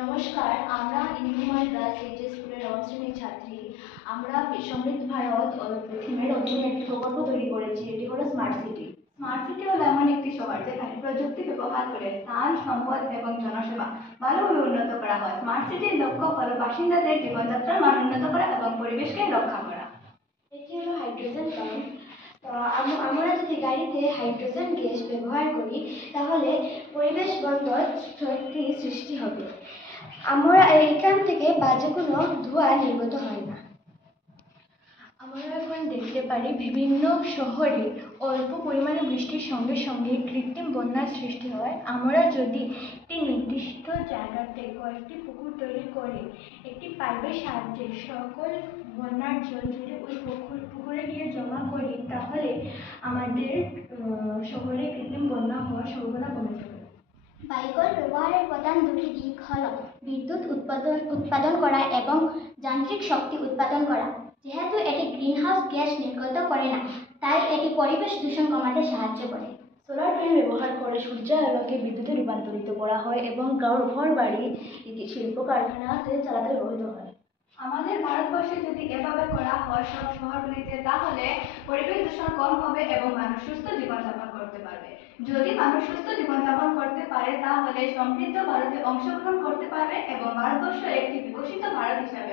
নমস্কার, আমরা ইন্দুময় girls HS স্কুলের নবম শ্রেণীর ছাত্রী। আমরা সমৃদ্ধ ভারত থিমের অধীনে একটি প্রকল্প তৈরি করেছি। এটি হলো স্মার্ট সিটি। স্মার্ট সিটি হলো এমন একটি শহর যেখানে প্রযুক্তি ব্যবহার করে স্থান, সম্পদ এবং জনসেবা ভালোভাবে উন্নত করা হয়। স্মার্ট সিটির লক্ষ্য হলো বাসিন্দাদের জীবনযাত্রার মান উন্নত করা এবং পরিবেশকে রক্ষা করা। এটি হলো হাইড্রোজেন পাম্প। আমরা যদি গাড়িতে হাইড্রোজেন গ্যাস ব্যবহার করি তাহলে পরিবেশ বান্ধব শক্তি সৃষ্টি হবে। আমরা এখান থেকে বাজে কোনো ধোঁয়া নির্গত হয় না। আমরা এখন দেখতে পারি বিভিন্ন শহরে অল্প পরিমাণে বৃষ্টির সঙ্গে সঙ্গে কৃত্রিম বন্যার সৃষ্টি হয়। আমরা যদি একটি নির্দিষ্ট জায়গাতে কয়েকটি পুকুর তৈরি করে একটি পাইপের সাহায্যে সকল বন্যার জল যদি ওই পুকুরে গিয়ে জমা করি তাহলে আমাদের শহরে কৃত্রিম বন্যা হওয়ার সম্ভাবনা কমে যাবে। বায়ুকল ব্যবহারের প্রধান দুটি দিক হল বিদ্যুৎ উৎপাদন করা এবং যান্ত্রিক শক্তি উৎপাদন করা। যেহেতু এটি গ্রিনহাউস গ্যাস নির্গত করে না, তাই এটি পরিবেশ দূষণ কমাতে সাহায্য করে। সোলার প্যানেল ব্যবহার করে সূর্যের আলোকে বিদ্যুতে রূপান্তরিত করা হয় এবং ঘর বাড়ি, শিল্প কারখানাতে চালাতে ব্যবহৃত হয়। আমাদের ভারতবর্ষে যদি এভাবে করা হয় সব শহরগুলিতে, তাহলে পরিবেশ দূষণ কম হবে এবং মানুষ সুস্থ জীবনযাপন করতে পারবে। যদি মানুষ সুস্থ জীবনযাপন করতে পারে তাহলে সমৃদ্ধ ভারতে অংশগ্রহণ করতে পারবে এবং ভারতবর্ষ একটি বিকশিত ভারত হিসাবে